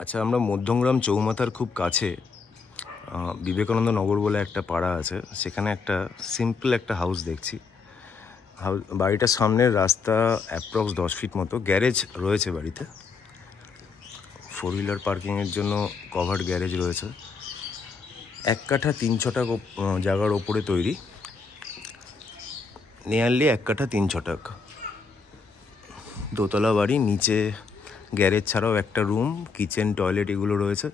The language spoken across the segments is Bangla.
আচ্ছা, আমরা মধ্যমগ্রাম চৌমাথার খুব কাছে বিবেকানন্দ নগর বলে একটা পাড়া আছে, সেখানে একটা সিম্পল একটা হাউস দেখছি। বাড়িটার সামনের রাস্তা অ্যাপ্রক্স 10 ফিট মতো, গ্যারেজ রয়েছে বাড়িতে, 4 হুইলার পার্কিংয়ের জন্য কভার্ড গ্যারেজ রয়েছে। 1 কাঠা 3 ছটাক জায়গার ওপরে তৈরি, নিয়ারলি 1 কাঠা 3 ছটাক, দোতলা বাড়ি। নিচে গ্যারেজ ছাড়াও একটা রুম, কিচেন, টয়লেট এগুলো রয়েছে।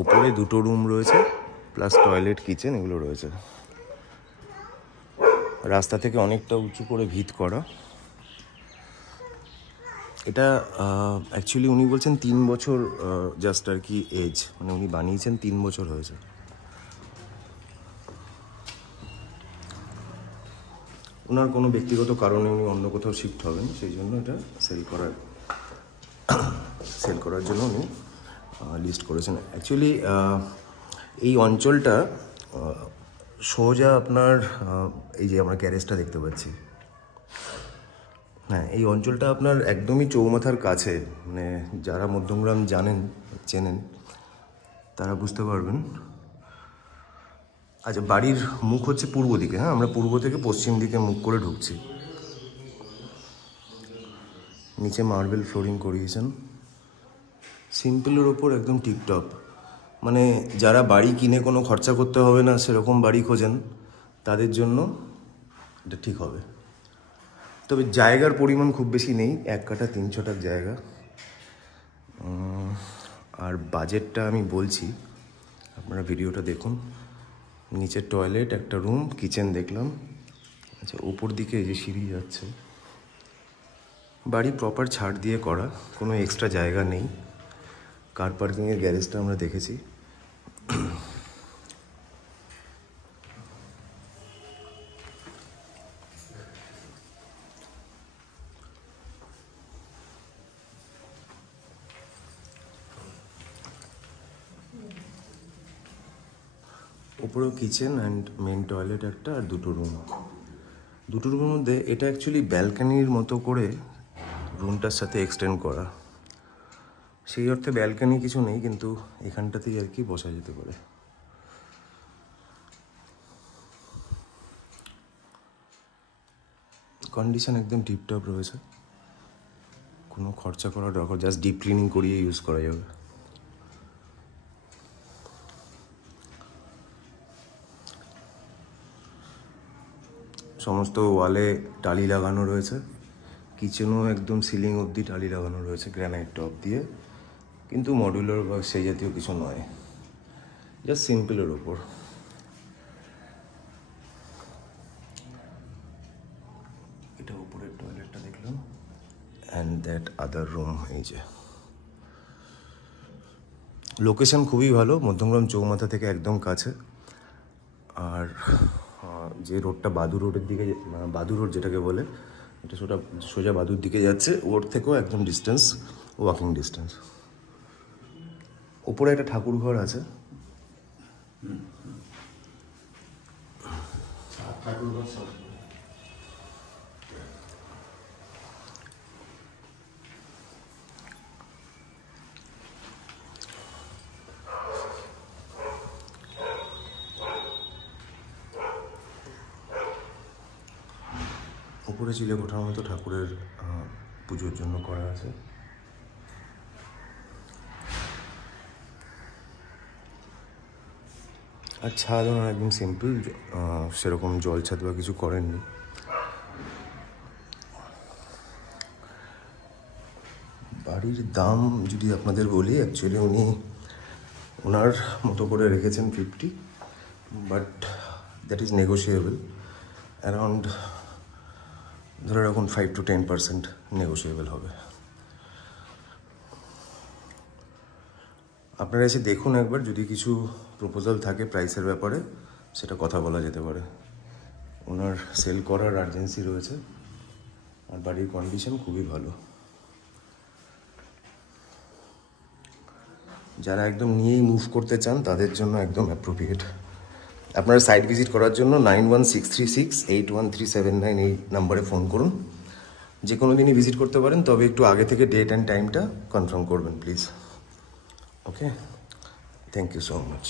ওপরে 2টো রুম রয়েছে, প্লাস টয়লেট, কিচেন এগুলো রয়েছে। রাস্তা থেকে অনেকটা উঁচু করে ভিত করা। এটা অ্যাকচুয়ালি উনি বলছেন 3 বছর জাস্ট আর কি এজ, মানে উনি বানিয়েছেন 3 বছর হয়েছে। ওনার কোনো ব্যক্তিগত কারণে উনি অন্য কোথাও শিফট হবেন, সেই জন্য এটা সেল করার জন্য উনি লিস্ট করেছেন। অ্যাকচুয়ালি এই অঞ্চলটা সোজা আপনার এই যে আমরা গ্যারেজটা দেখতে পাচ্ছি, হ্যাঁ, এই অঞ্চলটা আপনার একদমই চৌমাথার কাছে। মানে যারা মধ্যমগ্রাম চেনেন তারা বুঝতে পারবেন। আচ্ছা, বাড়ির মুখ হচ্ছে পূর্ব দিকে। হ্যাঁ, আমরা পূর্ব থেকে পশ্চিম দিকে মুখ করে ঢুকছি। নিচে মার্বেল ফ্লোরিং করিয়েছেন, সিম্পলের ওপর একদম টিপটপ। মানে যারা বাড়ি কিনে কোনো খরচা করতে হবে না সেরকম বাড়ি খোঁজেন, তাদের জন্য এটা ঠিক হবে। তবে জায়গার পরিমাণ খুব বেশি নেই, 1 কাঠা 3 ছটাক জায়গা। আর বাজেটটা আমি বলছি, আপনারা ভিডিওটা দেখুন। নিচে টয়লেট, একটা রুম, কিচেন দেখলাম। আচ্ছা, ওপর দিকে এই যে সিঁড়ি যাচ্ছে। বাড়ি প্রপার ছাদ দিয়ে করা, কোনো এক্সট্রা জায়গা নেই। কার পার্কিংয়ের গ্যারেজটা আমরা দেখেছি। উপরেও কিচেন অ্যান্ড মেন টয়লেট একটা, আর 2টো রুম। 2টো রুমের মধ্যে এটা অ্যাকচুয়ালি ব্যালকানির মতো করে রুমটার সাথে এক্সটেন্ড করা। সেই অর্থে ব্যালকানি কিছু নেই, কিন্তু এখানটাতেই আর কি বসা যেতে পারে। কন্ডিশন একদম টিপটপ রয়েছে, কোনো খরচা করার দরকার, জাস্ট ডিপ ক্লিনিং করিয়ে ইউজ করা যাবে। সমস্ত ওয়ালে টালি লাগানো রয়েছে, কিচেনও একদম সিলিং অবধি টালি লাগানো রয়েছে গ্রানাইট টপ দিয়ে, কিন্তু মডুলার বা সেই জাতীয় কিছু নয়, জাস্ট সিম্পলের ওপর। এটা উপরের টয়লেটটা দেখলাম, অ্যান্ড দ্যাট আদার রুম। এই যে লোকেশন খুবই ভালো, মধ্যমগ্রাম চৌমাথা থেকে একদম কাছে। আর যে রোডটা বাদুর রোডের দিকে, বাদুর রোড যেটাকে বলে, এটা সোজা বাদুর দিকে যাচ্ছে, ওর থেকেও একদম ডিস্টেন্স, ওয়াকিং ডিস্টেন্স। ওপরে একটা ঠাকুর ঘর আছে। উপরে চিলে কোঠার মতো ঠাকুরের পুজোর জন্য করা আছে। আর ছাদ একদম সিম্পল, সেরকম জল ছাদ বা কিছু করেননি। বাড়ির দাম যদি আপনাদের বলি, অ্যাকচুয়ালি উনি ওনার মতো করে রেখেছেন 50, but that is negotiable. Around ধরে রাখুন 5 to 10% নেগোশিয়েবল হবে। আপনারা এসে দেখুন একবার, যদি কিছু প্রপোজাল থাকে প্রাইসের ব্যাপারে, সেটা কথা বলা যেতে পারে। ওনার সেল করার আর্জেন্সি রয়েছে, আর বাড়ির কন্ডিশন খুবই ভালো। যারা একদম নিয়েই মুভ করতে চান তাদের জন্য একদম অ্যাপ্রোপ্রিয়েট। আপনারা সাইট ভিজিট করার জন্য 9163681379 এই নাম্বারে ফোন করুন। যে কোনো দিনই ভিজিট করতে পারেন, তবে একটু আগে থেকে ডেট অ্যান্ড টাইমটা কনফার্ম করবেন please. Okay, thank you so much.